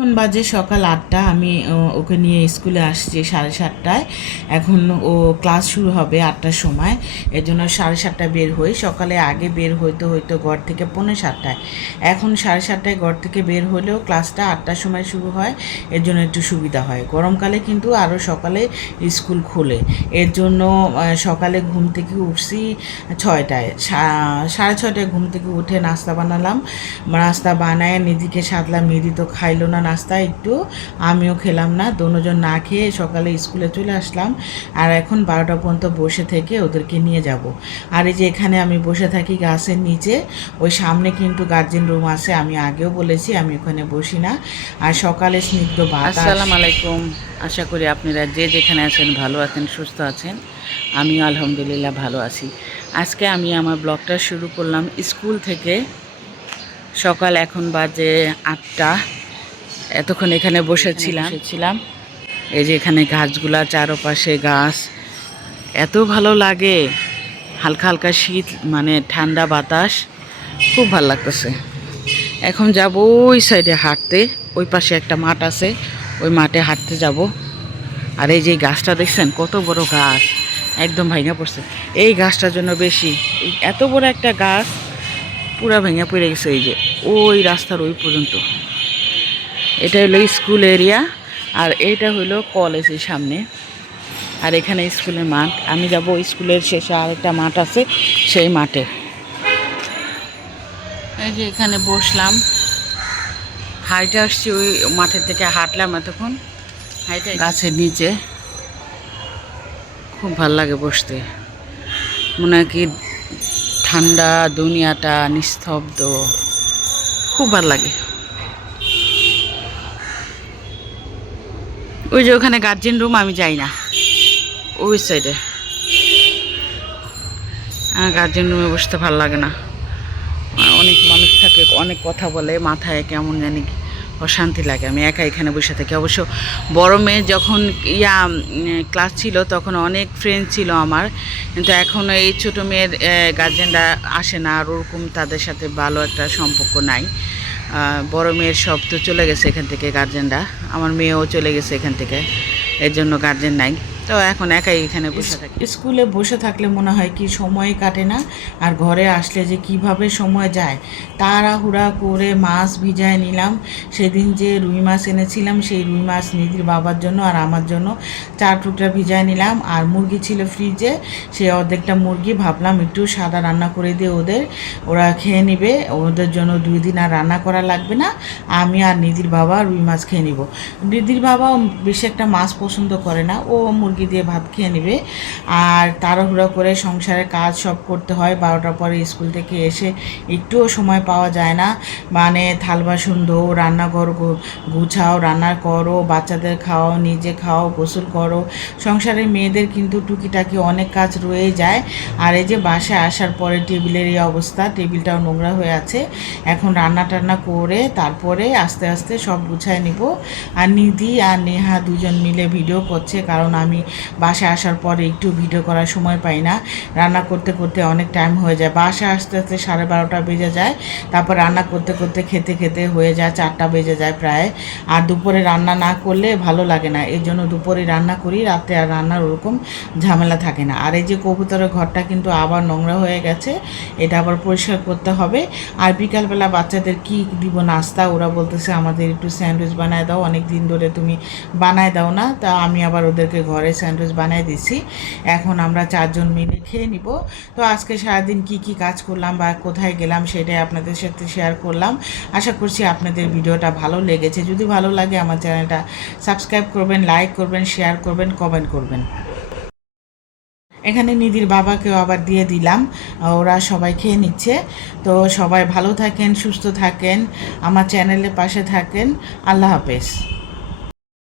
এখন বাজে সকাল আটটা, আমি ওকে নিয়ে স্কুলে আসছি সাড়ে সাতটায়। এখন ও ক্লাস শুরু হবে আটটার সময়, এর জন্য সাড়ে সাতটায় বের হই। সকালে আগে বের হইতে হইতো ঘর থেকে পৌনে সাতটায়। এখন সাড়ে সাতটায় ঘর থেকে বের হলেও ক্লাসটা আটটার সময় শুরু হয়, এর জন্য একটু সুবিধা হয়। গরমকালে কিন্তু আরও সকালে স্কুল খোলে। এর জন্য সকালে ঘুম থেকে উঠছি ছয়টায়। সাড়ে ছয়টায় ঘুম থেকে উঠে নাস্তা বানালাম। নাস্তা বানায় নিধিকে সাধলাম নিধি তো খাইলো না নাস্তা একটু, আমিও খেলাম না, দোনোজন না খেয়ে সকালে স্কুলে চলে আসলাম। আর এখন বারোটা পর্যন্ত বসে থেকে ওদেরকে নিয়ে যাব। আর এই যে এখানে আমি বসে থাকি গাছের নিচে, ওই সামনে কিন্তু গার্জেন রুম আছে, আমি আগেও বলেছি, আমি ওখানে বসি না। আর সকালে স্নিগ্ধ বাতাস। আসসালামু আলাইকুম। আশা করি আপনারা যে যেখানে আছেন ভালো আছেন, সুস্থ আছেন। আমিও আলহামদুলিল্লাহ ভালো আছি। আজকে আমি আমার ব্লগটা শুরু করলাম স্কুল থেকে। সকাল এখন বাজে আটটা। এতক্ষণ এখানে বসেছিলাম। ছিলাম এই যে এখানে গাছগুলা চারপাশে গাছ। এত ভালো লাগে। হালকা হালকা শীত মানে ঠান্ডা বাতাস। খুব ভালো লাগতেছে। এখন যাব ওই সাইডে হাঁটতে। ওই পাশে একটা মাঠ আছে। ওই মাঠে হাঁটতে যাব। আর এই যে গাছটা দেখছেন কত বড় গাছ। একদম ভেঙে পড়ছে। এই গাছটার জন্য বেশি। এই এত বড় একটা গাছ পুরা ভেঙে পড়ে গেছে এই যে। ওই রাস্তার ওই পর্যন্ত। এটা হলো স্কুল এরিয়া, আর এটা হলো কলেজের সামনে। আর এখানে স্কুলের মাঠ। আমি যাব স্কুলের শেষে, আরেকটা মাঠ আছে, সেই মাঠে। এই যে এখানে বসলাম। হাইটে আসছি, ওই মাঠের থেকে হাঁটলাম এতক্ষণ। হাইটে? গাছের নিচে। খুব ভালো লাগে বসতে। মনে হয় কি ঠান্ডা, দুনিয়াটা নিস্তব্ধ। খুব ভালো লাগে। ওই যে ওখানে গার্জেন রুম আমি যাই না। ওই সাইডে গার্জেন রুমে বসতে ভালো লাগে না। অনেক মানুষ থাকে, অনেক কথা বলে, মাথায় কেমন জানি অশান্তি লাগে। আমি একা এখানে বসে থাকি। অবশ্য বড় মেয়ে যখন ইয়া ক্লাস ছিল, তখন অনেক ফ্রেন্ড ছিল আমার। কিন্তু এখন এই ছোটো মেয়ের গার্জেনরা আসে না। আর ওরকম তাদের সাথে ভালো একটা সম্পর্ক নাই। বড় মেয়ের সব তো চলে গেছে এখান থেকে গার্জেনরা আমার মেয়েও চলে গেছে এখান থেকে। এর জন্য গার্জেন নাই। তো এখন একাই এখানে বসে থাকি। স্কুলে বসে থাকলে মনে হয় কি সময় কাটে না? আর ঘরে আসলে যে কীভাবে সময় যায়? তাড়াহুড়া করে মাছ ভিজায় নিলাম। সেদিন যে রুই মাছ এনেছিলাম সেই রুই মাছ নিধির বাবার জন্য আর আমার জন্য চার টুকরা ভিজায় নিলাম। আর মুরগি ছিল ফ্রিজে সে অর্ধেকটা মুরগি ভাবলাম একটু সাদা রান্না করে দিয়ে ওদের ওরা খেয়ে নিবে। ওদের জন্য দুই দিন আর রান্না করা লাগবে না। আমি আর নিধির বাবা রুই মাছ খেয়ে নিব। নিধির বাবা বেশি একটা মাছ পছন্দ করে না। ও মুরগি দিয়ে ভাত খেয়ে নেবে। আর তাড়াহুড়ো করে সংসারের কাজ সব করতে হয়। বারোটার পরে স্কুল থেকে এসে একটুও সময় পাওয়া যায় না। মানে থাল বাসন ধো রান্নাঘর গুছাও, রান্না করো, বাচ্চাদের খাওয়াও, নিজে খাও, গোসল করো। সংসারের মেয়েদের কিন্তু টুকিটাকি অনেক কাজ রয়ে যায়। আর এই যে বাসায় আসার পরে টেবিলের এই অবস্থা, টেবিলটাও নোংরা হয়ে আছে। এখন রান্না টান্না করে তারপরে আস্তে আস্তে সব গুছায় নিব। আর নিধি আর নেহা দুজন মিলে ভিডিও করছে, কারণ আমি বাসায় আসার পরে একটু ভিডিও করার সময় পাই না। রান্না করতে করতে অনেক টাইম হয়ে যায়। বাসায় আসতে আসতে সাড়ে বারোটা বেজে যায়। তারপর রান্না করতে করতে খেতে খেতে হয়ে যায় চারটা বেজে যায় প্রায়। আর দুপুরে রান্না না করলে ভালো লাগে না। এই জন্য দুপুরে রান্না করি, রাতে আর রান্নার ওরকম ঝামেলা থাকে না। আর এই যে কবুতরের ঘরটা কিন্তু আবার নোংরা হয়ে গেছে, এটা আবার পরিষ্কার করতে হবে। আর বিকালবেলা বাচ্চাদের কি দিব নাস্তা, ওরা বলতেছে, আমাদের একটু স্যান্ডউইচ বানায় দাও অনেক দিন ধরে তুমি বানায় দাও না। তা আমি আবার ওদেরকে ঘরে স্যান্ডউইচ বানায় দিছি এখন আমরা চারজন মিলে খেয়ে নিব। তো আজকে সারাদিন কি কি কাজ করলাম বা কোথায় গেলাম সেটাই আপনাদের সাথে শেয়ার করলাম। আশা করছি আপনাদের ভিডিওটা ভালো লেগেছে। যদি ভালো লাগে আমার চ্যানেলটা সাবস্ক্রাইব করবেন লাইক করবেন শেয়ার করবেন কমেন্ট করবেন। এখানে নিধির বাবাকেও আবার দিয়ে দিলাম। ওরা সবাই খেয়ে নিচ্ছে। তো সবাই ভালো থাকেন, সুস্থ থাকেন। আমার চ্যানেলের পাশে থাকেন। আল্লাহ হাফেজ।